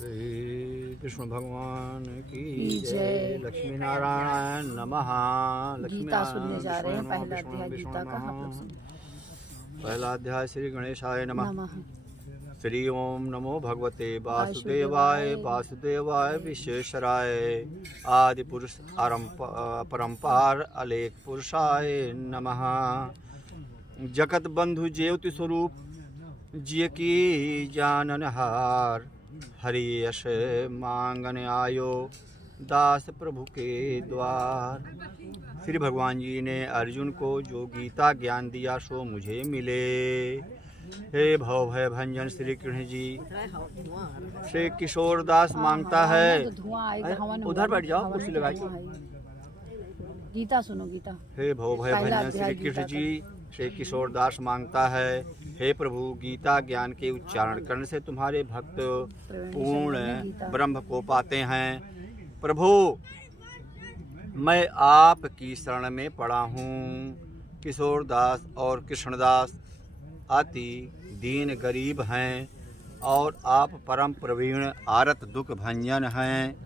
श्री कृष्ण भगवान की जय। लक्ष्मी नारायण नमः। गीता सुनने जा रहे हैं। पहला अध्याय गीता का आप लोग सुनिए। पहला अध्याय श्री गणेशाय नमः। नमः। श्री ओम नमो भगवते वासुदेवाय वासुदेवाय विश्वेश्वराय आदि पुरुष परंपार अलेख पुरुषाय नमः। जगत बंधु ज्योति स्वरूप जिय की जाननहार हरि यश मांगन आयो दास प्रभु के द्वार। श्री भगवान जी ने अर्जुन को जो गीता ज्ञान दिया सो मुझे मिले। हे भव भय भंजन श्री कृष्ण जी। श्री किशोर दास मांगता है। उधर बैठ जाओ, कुर्सी लगा के। गीता सुनो गीता। हे भव भय भंजन श्री कृष्ण जी। श्री किशोर दास मांगता है, हे प्रभु गीता ज्ञान के उच्चारण करने से तुम्हारे भक्त पूर्ण ब्रह्म को पाते हैं। प्रभु मैं आपकी शरण में पड़ा हूँ। किशोर दास और कृष्णदास अति दीन गरीब हैं और आप परम प्रवीण आरत दुख भंजन हैं।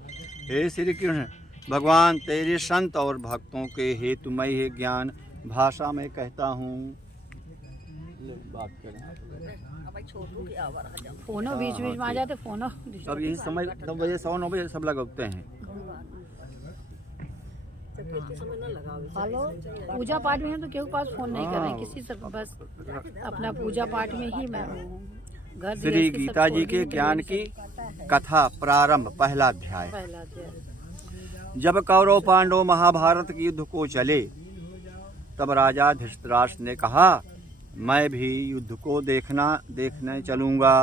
हे श्री कृष्ण भगवान तेरे संत और भक्तों के हेतु मैं ये ज्ञान भाषा में कहता हूँ। बात करें फोनो बीच बीच में आ जाते फोनो। अब यही समय 10 बजे 9 बजे सब लगते हैं। हेलो, पूजा पाठ में है तो केहू पास फोन नहीं कर रहे हैं किसी से, बस अपना पूजा पाठ में ही मैं घर। श्री गीता जी के ज्ञान की कथा प्रारंभ। पहला अध्याय। जब कौरव पांडव महाभारत के युद्ध को चले तब राजा धृतराष्ट्र ने कहा मैं भी युद्ध को देखने चलूंगा।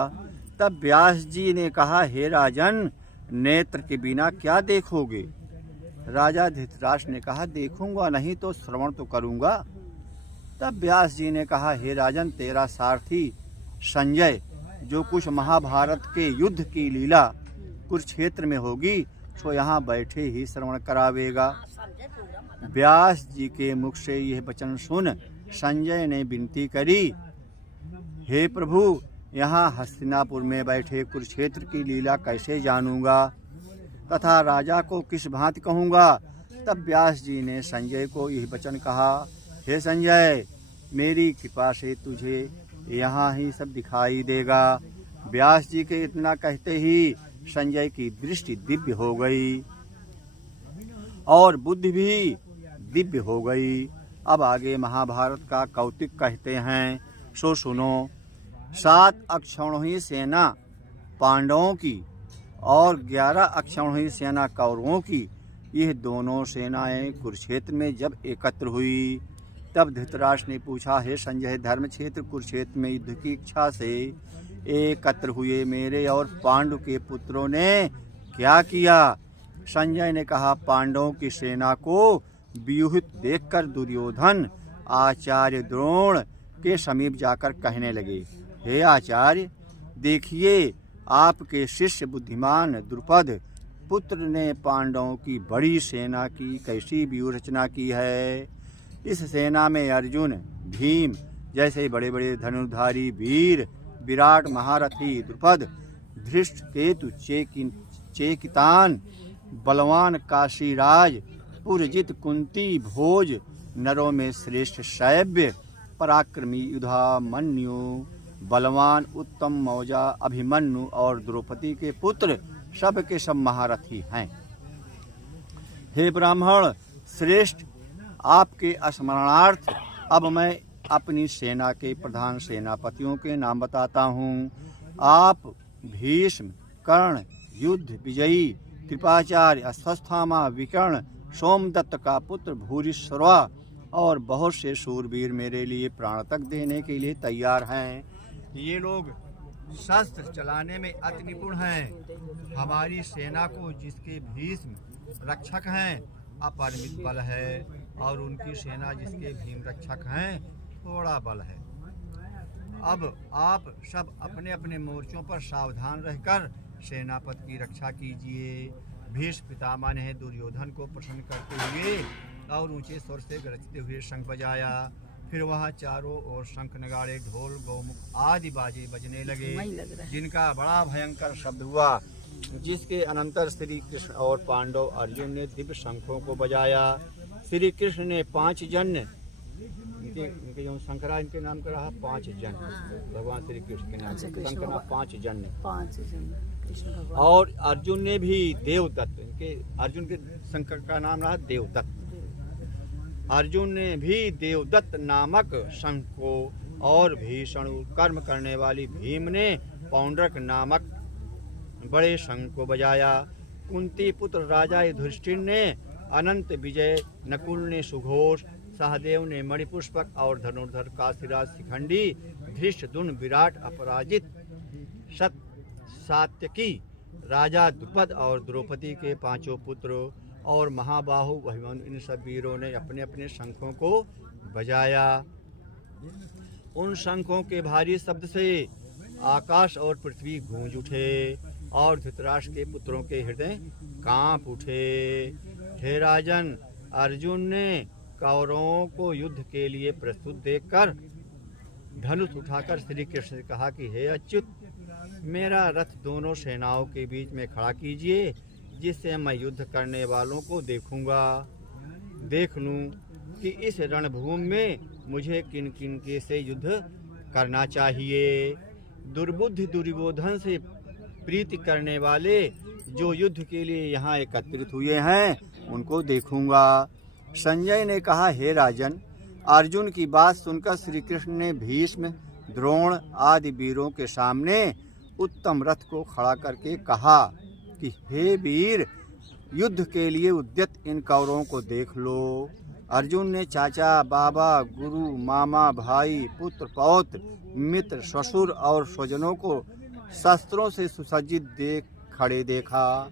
तब व्यास जी ने कहा हे राजन नेत्र के बिना क्या देखोगे। राजा धृतराष्ट्र ने कहा देखूंगा नहीं तो श्रवण तो करूंगा। तब व्यास जी ने कहा हे राजन तेरा सारथी संजय जो कुछ महाभारत के युद्ध की लीला कुरुक्षेत्र में होगी सो यहाँ बैठे ही श्रवण करावेगा। व्यास जी के मुख से यह वचन सुन संजय ने विनती करी, हे प्रभु यहाँ हस्तिनापुर में बैठे कुरुक्षेत्र की लीला कैसे जानूंगा तथा राजा को किस भांति कहूँगा। तब व्यास जी ने संजय को यह वचन कहा, हे संजय मेरी कृपा से तुझे यहाँ ही सब दिखाई देगा। व्यास जी के इतना कहते ही संजय की दृष्टि दिव्य हो गई और बुद्धि भी दिव्य हो गई। अब आगे महाभारत का कौतिक कहते हैं सो सुनो। 7 अक्षौहिणी सेना पांडवों की और 11 अक्षौहिणी सेना कौरवों की, यह दोनों सेनाएं कुरुक्षेत्र में जब एकत्र हुई तब धृतराष्ट्र ने पूछा, हे संजय धर्म क्षेत्र कुरुक्षेत्र में युद्ध की इच्छा से एकत्र हुए मेरे और पांडु के पुत्रों ने क्या किया। संजय ने कहा पांडवों की सेना को व्यूहित देखकर दुर्योधन आचार्य द्रोण के समीप जाकर कहने लगे, हे आचार्य देखिए आपके शिष्य बुद्धिमान द्रुपद पुत्र ने पांडवों की बड़ी सेना की कैसी व्यूह रचना की है। इस सेना में अर्जुन भीम जैसे बड़े बड़े धनुर्धारी वीर, विराट महारथी द्रुपद, धृष्टकेतु, चेकितान, बलवान काशीराज, पुरजित, कुंती, भोज, नरों में श्रेष्ठ शैव्य, पराक्रमी युधामन्यु, बलवान उत्तम मौजा, अभिमन्यु और द्रौपदी के पुत्र सब के सब महारथी हैं। हे ब्राह्मण श्रेष्ठ आपके स्मरणार्थ अब मैं अपनी सेना के प्रधान सेनापतियों के नाम बताता हूँ। आप भीष्म, कर्ण, युद्ध विजयी, कृपाचार्य, अश्वत्थामा, विकर्ण, सोमदत्त का पुत्र भूरिश्रवा और बहुत से शूरवीर मेरे लिए प्राण तक देने के लिए तैयार हैं। ये लोग शस्त्र चलाने में अति निपुण हैं। हमारी सेना को जिसके भीष्म रक्षक हैं अपरिमित बल है और उनकी सेना जिसके भीम रक्षक हैं थोड़ा बल है। अब आप सब अपने अपने मोर्चों पर सावधान रहकर सेनापति की रक्षा कीजिए। भीष्म पितामह ने दुर्योधन को प्रसन्न करते हुए और ऊंचे स्वर से गरजते हुए शंख बजाया। फिर वहाँ चारों ओर शंख नगाड़े ढोल गौमुख आदि बाजे बजने लगे जिनका बड़ा भयंकर शब्द हुआ। जिसके अनंतर श्री कृष्ण और पांडव अर्जुन ने दिव्य शंखों को बजाया। श्री कृष्ण ने 5 जन, इनके जो शंकरा इनके नाम का रहा 5 जन, भगवान श्री कृष्ण के नाम से शंकरा 5 जन, 5 जन कृष्ण भगवान। और अर्जुन ने भी देवदत्त, इनके अर्जुन के शंकर का नाम रहा देवदत्त। अर्जुन ने भी देवदत्त नामक शंख को, और भीषण कर्म करने वाली भीम ने पौंड्रक नामक बड़े शंख को बजाया। कुंती पुत्र राजा युधिष्ठिर ने अनंत विजय, नकुल ने सुघोष, सहदेव ने मणिपुष्पक और धनुर्धर काशीराज शिखंडी, धृष्टद्युम्न विराट अपराजित, सात्यकी, राजा द्रुपद और द्रौपदी के 5 पुत्र और महाबाहु अभिमन्यु, इन सब वीरों ने अपने अपने शंखों को बजाया। उन शंखों के भारी शब्द से आकाश और पृथ्वी गूंज उठे और धृतराष्ट्र के पुत्रों के हृदय कांप उठे। हे राजन, अर्जुन ने कौरवों को युद्ध के लिए प्रस्तुत देखकर धनुष उठाकर श्री कृष्ण से कहा कि हे अच्युत, मेरा रथ दोनों सेनाओं के बीच में खड़ा कीजिए, जिससे मैं युद्ध करने वालों को देख लूं कि इस रणभूमि में मुझे किन किन के से युद्ध करना चाहिए। दुर्बुद्धि दुर्योधन से प्रीति करने वाले जो युद्ध के लिए यहाँ एकत्रित हुए हैं, उनको देखूंगा। संजय ने कहा, हे राजन, अर्जुन की बात सुनकर श्री कृष्ण ने भीष्म, द्रोण आदि वीरों के सामने उत्तम रथ को खड़ा करके कहा कि हे वीर, युद्ध के लिए उद्यत इन कौरवों को देख लो। अर्जुन ने चाचा, बाबा, गुरु, मामा, भाई, पुत्र, पौत्र, मित्र, ससुर और स्वजनों को शस्त्रों से सुसज्जित खड़े देखा।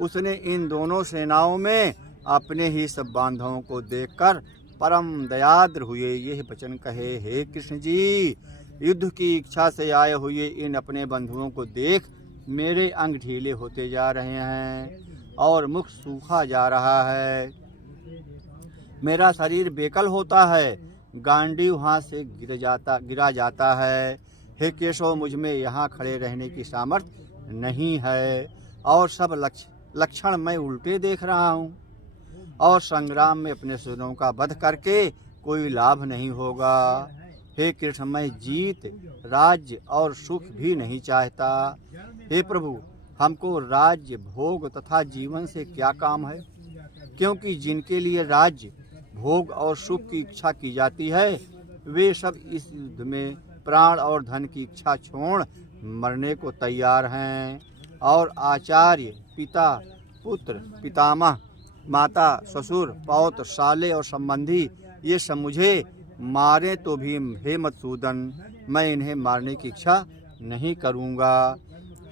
उसने इन दोनों सेनाओं में अपने ही सब बांधवों को देखकर परम दयाद्र हुए यह वचन कहे, हे कृष्ण जी, युद्ध की इच्छा से आए हुए इन अपने बंधुओं को देख मेरे अंग ढीले होते जा रहे हैं और मुख सूखा जा रहा है। मेरा शरीर बेकल होता है, गांडीव हाथ से गिरा जाता है। हे केशव, मुझ में यहाँ खड़े रहने की सामर्थ्य नहीं है और सब लक्षण मैं उल्टे देख रहा हूँ, और संग्राम में अपने स्वजनों का वध करके कोई लाभ नहीं होगा। हे कृष्ण, मैं जीत, राज्य और सुख भी नहीं चाहता। हे प्रभु, हमको राज्य, भोग तथा जीवन से क्या काम है, क्योंकि जिनके लिए राज्य, भोग और सुख की इच्छा की जाती है, वे सब इस युद्ध में प्राण और धन की इच्छा छोड़ मरने को तैयार हैं। और आचार्य, पिता, पुत्र, पितामह, माता, ससुर, पौत्र, साले और संबंधी, ये सब मुझे मारे तो भी हे मधुसूदन, मैं इन्हें मारने की इच्छा नहीं करूँगा।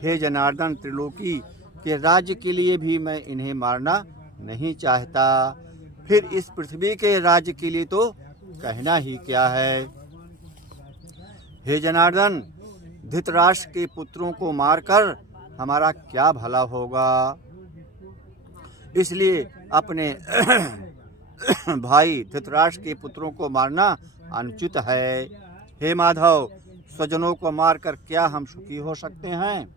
हे जनार्दन, त्रिलोकी के राज्य के लिए भी मैं इन्हें मारना नहीं चाहता। फिर इस पृथ्वी के राज्य के लिए तो कहना ही क्या है। हे जनार्दन, धृतराष्ट्र के पुत्रों को मारकर हमारा क्या भला होगा, इसलिए अपने भाई धृतराष्ट्र के पुत्रों को मारना अनुचित है। हे माधव, स्वजनों को मारकर क्या हम सुखी हो सकते हैं?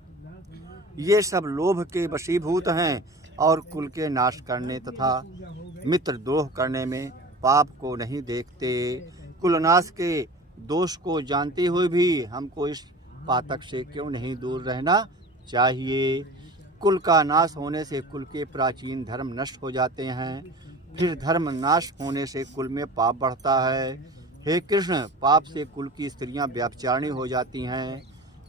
ये सब लोभ के वशीभूत हैं और कुल के नाश करने तथा मित्र द्रोह करने में पाप को नहीं देखते। कुलनाश के दोष को जानते हुए भी हमको इस पातक से क्यों नहीं दूर रहना चाहिए। कुल का नाश होने से कुल के प्राचीन धर्म नष्ट हो जाते हैं, फिर धर्म नाश होने से कुल में पाप बढ़ता है। हे कृष्ण, पाप से कुल की स्त्रियां व्यभिचारिणी हो जाती हैं,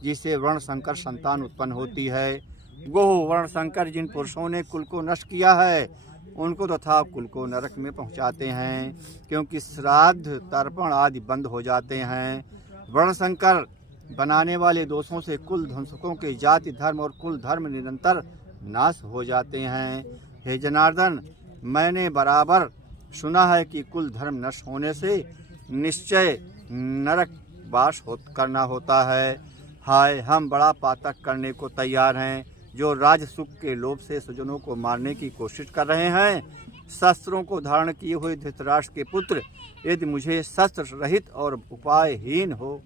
जिससे वर्ण संकर संतान उत्पन्न होती है। गोह वर्ण संकर जिन पुरुषों ने कुल को नष्ट किया है, उनको तथा कुल को नरक में पहुंचाते हैं, क्योंकि श्राद्ध, तर्पण आदि बंद हो जाते हैं। वर्ण संकर बनाने वाले दोषों से कुल ध्वंसकों के जाति धर्म और कुल धर्म निरंतर नाश हो जाते हैं। हे जनार्दन, मैंने बराबर सुना है कि कुल धर्म नष्ट होने से निश्चय नरक वास करना होता है। हाय, हम बड़ा पातक करने को तैयार हैं, जो राज सुख के लोभ से स्वजनों को मारने की कोशिश कर रहे हैं। शस्त्रों को धारण किए हुए धृतराष्ट्र के पुत्र यदि मुझे शस्त्र रहित और उपायहीन हो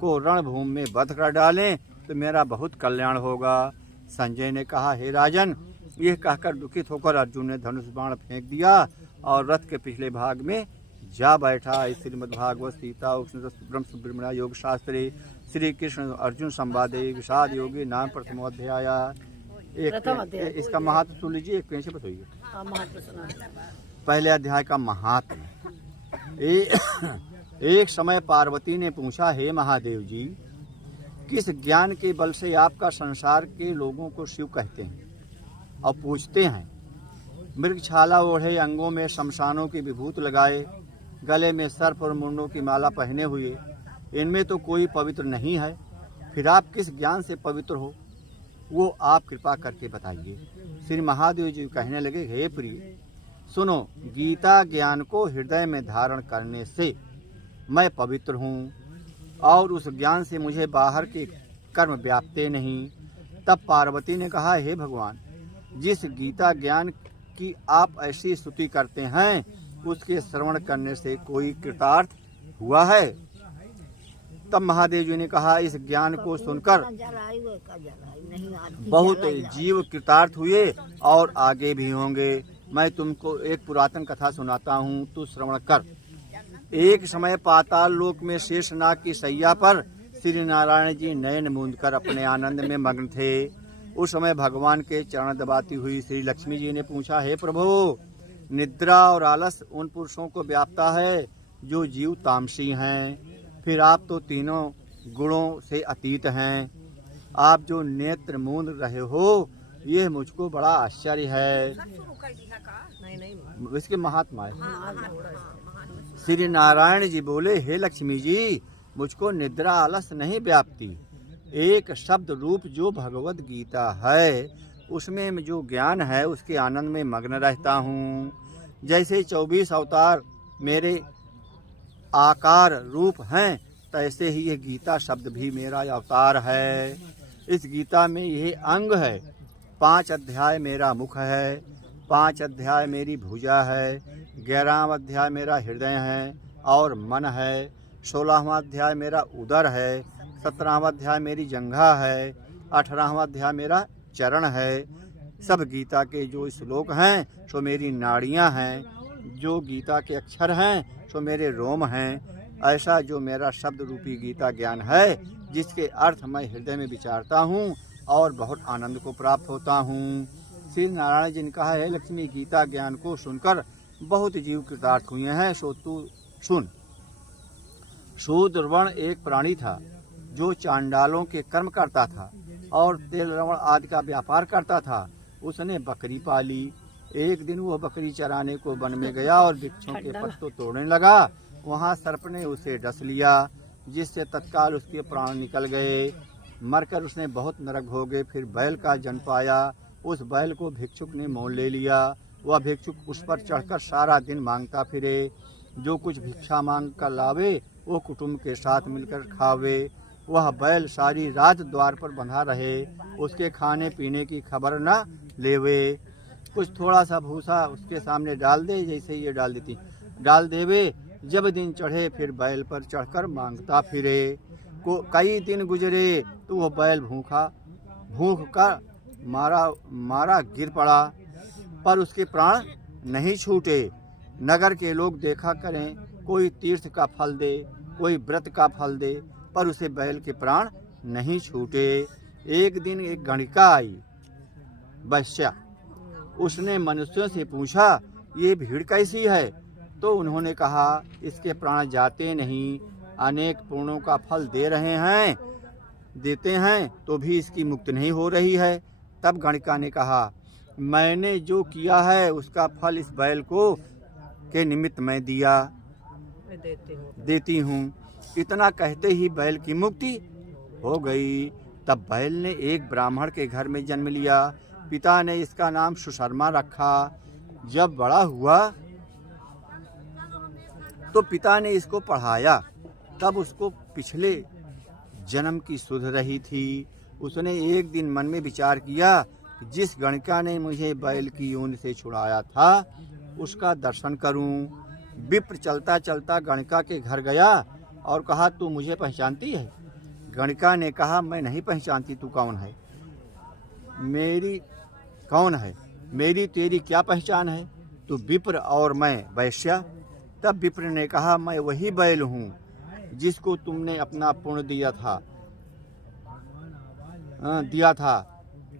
को रणभूमि में वध कर डालें तो मेरा बहुत कल्याण होगा। संजय ने कहा, हे राजन, यह कहकर दुखित होकर अर्जुन ने धनुष बाण फेंक दिया और रथ के पिछले भाग में जा बैठा। श्रीमद्भागवत सीता ब्रह्म सुब्रह्मण्य योग शास्त्रे श्री कृष्ण अर्जुन संवादे विषाद योगी नाम प्रथमोध्याय। इसका महत्व सुन लीजिए, एक पेश बताइए। पहले अध्याय का महात्म। एक समय पार्वती ने पूछा, हे महादेव जी, किस ज्ञान के बल से आपका संसार के लोगों को शिव कहते हैं और पूछते हैं? मृगछाला ओढ़े, अंगों में शमशानों की विभूत लगाए, गले में सर्प और मुंडों की माला पहने हुए, इनमें तो कोई पवित्र नहीं है। फिर आप किस ज्ञान से पवित्र हो, वो आप कृपा करके बताइए। श्री महादेव जी कहने लगे, हे प्रिय, सुनो, गीता ज्ञान को हृदय में धारण करने से मैं पवित्र हूँ और उस ज्ञान से मुझे बाहर के कर्म व्यापते नहीं। तब पार्वती ने कहा, हे भगवान, जिस गीता ज्ञान की आप ऐसी स्तुति करते हैं, उसके श्रवण करने से कोई कृतार्थ हुआ है? तब महादेव जी ने कहा, इस ज्ञान को सुनकर बहुत जीव कृतार्थ हुए और आगे भी होंगे। मैं तुमको एक पुरातन कथा सुनाता हूँ, तू श्रवण कर। एक समय पाताल लोक में शेषनाग की शैया पर श्री नारायण जी नयन मूंद कर अपने आनंद में मग्न थे। उस समय भगवान के चरण दबाती हुई श्री लक्ष्मी जी ने पूछा, हे प्रभु, निद्रा और आलस उन पुरुषों को व्यापता है जो जीव तामसी हैं। फिर आप तो तीनों गुणों से अतीत हैं। आप जो नेत्र मूंद रहे हो, यह मुझको बड़ा आश्चर्य है। इसके महात्मा है। श्री नारायण जी बोले, हे लक्ष्मी जी, मुझको निद्रा आलस नहीं व्यापती। एक शब्द रूप जो भगवत गीता है, उसमें जो ज्ञान है, उसके आनंद में मग्न रहता हूँ। जैसे 24 अवतार मेरे आकार रूप हैं, तैसे ही यह गीता शब्द भी मेरा अवतार है। इस गीता में यह अंग है। 5 अध्याय मेरा मुख है, 5 अध्याय मेरी भुजा है, 11वां अध्याय मेरा हृदय है और मन है, 16वां अध्याय मेरा उदर है, 17वां अध्याय मेरी जंघा है, 18वां अध्याय मेरा चरण है। सब गीता के जो श्लोक हैं, सो मेरी नाड़ियाँ हैं। जो गीता के अक्षर हैं, सो मेरे रोम हैं। ऐसा जो मेरा शब्द रूपी गीता ज्ञान है, जिसके अर्थ मैं हृदय में विचारता हूँ और बहुत आनंद को प्राप्त होता हूँ। श्री नारायण जी ने कहा, है लक्ष्मी, गीता ज्ञान को सुनकर बहुत जीव कृतार्थ हुए हैं, सो तू सुन। शूद्रवर्ण एक प्राणी था जो चांडालों के कर्म करता था और तेल रवण आदि का व्यापार करता था। उसने बकरी पाली। एक दिन वह बकरी चराने को वन में गया और वृक्षों के पत्तों तोड़ने लगा। वहाँ सर्प ने उसे डस लिया, जिससे तत्काल उसके प्राण निकल गए। मरकर उसने बहुत नरक भोगे। फिर बैल का जन्म पाया। उस बैल को भिक्षुक ने मोल ले लिया। वह भिक्षुक उस पर चढ़कर सारा दिन मांगता फिरे। जो कुछ भिक्षा मांग कर लावे, वो कुटुंब के साथ मिलकर खावे। वह बैल सारी रात द्वार पर बंधा रहे, उसके खाने पीने की खबर न लेवे। कुछ थोड़ा सा भूसा उसके सामने डाल दे, जैसे ये डाल देवे। जब दिन चढ़े, फिर बैल पर चढ़कर मांगता फिरे। कई दिन गुजरे तो वह बैल भूख कर मारा गिर पड़ा, पर उसके प्राण नहीं छूटे। नगर के लोग देखा करें, कोई तीर्थ का फल दे, कोई व्रत का फल दे, पर उसे बैल के प्राण नहीं छूटे। एक दिन एक गणिका आई, वैश्या। उसने मनुष्यों से पूछा, ये भीड़ कैसी है? तो उन्होंने कहा, इसके प्राण जाते नहीं, अनेक पुण्यों का फल देते हैं तो भी इसकी मुक्ति नहीं हो रही है। तब गणिका ने कहा, मैंने जो किया है उसका फल इस बैल को के निमित्त मैं देती हूँ। इतना कहते ही बैल की मुक्ति हो गई। तब बैल ने एक ब्राह्मण के घर में जन्म लिया। पिता ने इसका नाम सुशर्मा रखा। जब बड़ा हुआ तो पिता ने इसको पढ़ाया। तब उसको पिछले जन्म की सुध रही थी। उसने एक दिन मन में विचार किया, जिस गणिका ने मुझे बैल की यून से छुड़ाया था, उसका दर्शन करूं। विप्र चलता चलता गणिका के घर गया और कहा, तू मुझे पहचानती है? गणिका ने कहा, मैं नहीं पहचानती, तू कौन है? मेरी कौन है, मेरी तेरी क्या पहचान है, तू विप्र और मैं वैश्या। तब विप्र ने कहा, मैं वही बैल हूँ जिसको तुमने अपना पुण्य दिया था।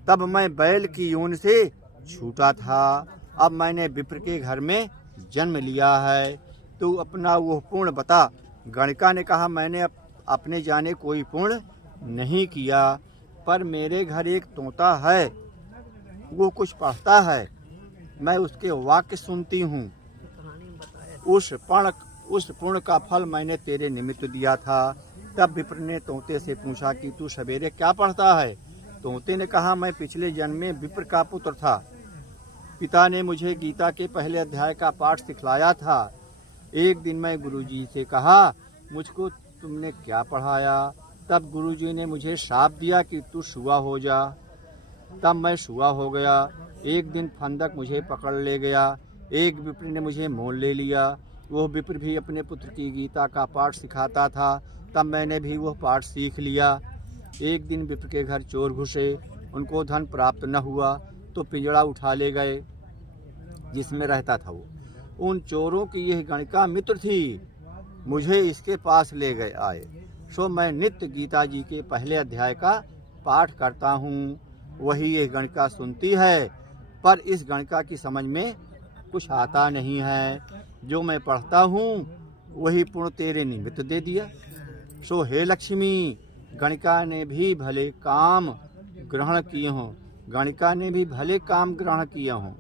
तब मैं बैल की यून से छूटा था, अब मैंने विप्र के घर में जन्म लिया है, तू अपना वो पुण्य बता। गणिका ने कहा, मैंने अपने जाने कोई पुण्य नहीं किया, पर मेरे घर एक तोता है, वो कुछ पढ़ता है, मैं उसके वाक्य सुनती हूँ। उस पुण्य का फल मैंने तेरे निमित्त दिया था। तब विप्र ने तोते से पूछा कि तू सवेरे क्या पढ़ता है। तोते ने कहा, मैं पिछले जन्म में विप्र का पुत्र था, पिता ने मुझे गीता के पहले अध्याय का पाठ सिखलाया था। एक दिन मैं गुरुजी से कहा, मुझको तुमने क्या पढ़ाया। तब गुरुजी ने मुझे शाप दिया कि तू शुआ हो जा। तब मैं शुआ हो गया। एक दिन फंदक मुझे पकड़ ले गया, एक विप्र ने मुझे मोल ले लिया। वो विप्र भी अपने पुत्र की गीता का पाठ सिखाता था, तब मैंने भी वह पाठ सीख लिया। एक दिन विप्र के घर चोर घुसे, उनको धन प्राप्त न हुआ तो पिंजड़ा उठा ले गए जिसमें रहता था वो। उन चोरों की यह गणिका मित्र थी, मुझे इसके पास ले गए आए। सो मैं नित्य गीता जी के पहले अध्याय का पाठ करता हूँ, वही यह गणिका सुनती है, पर इस गणिका की समझ में कुछ आता नहीं है। जो मैं पढ़ता हूँ वही पुण्य तेरे निमित्त दे दिया। सो हे लक्ष्मी, गणिका ने भी भले काम ग्रहण किए हों, गणिका ने भी भले काम ग्रहण किए हों।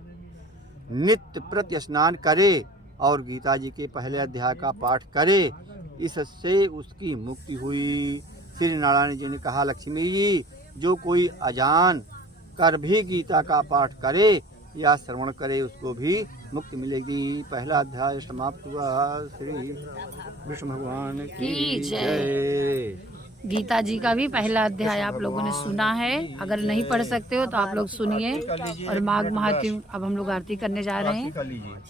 नित्य प्रति स्नान करे और गीता जी के पहले अध्याय का पाठ करे, इससे उसकी मुक्ति हुई। श्री नारायण जी ने कहा, लक्ष्मी जी, जो कोई अजान कर भी गीता का पाठ करे या श्रवण करे उसको भी मुक्ति मिलेगी। पहला अध्याय समाप्त हुआ। श्री विष्णु भगवान की जय। गीता जी का भी पहला अध्याय आप लोगों ने सुना है। अगर नहीं पढ़ सकते हो तो आप लोग सुनिए। और माघ महात्म्य अब हम लोग आरती करने जा रहे हैं,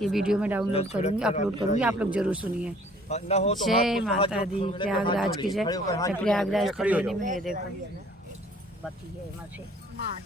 ये वीडियो में डाउनलोड करूंगी, अपलोड करूंगी, आप लोग जरूर सुनिए। जय माता दी। प्रयागराज की जय। मैं प्रयागराज त्रिवेणी में, ये देखो।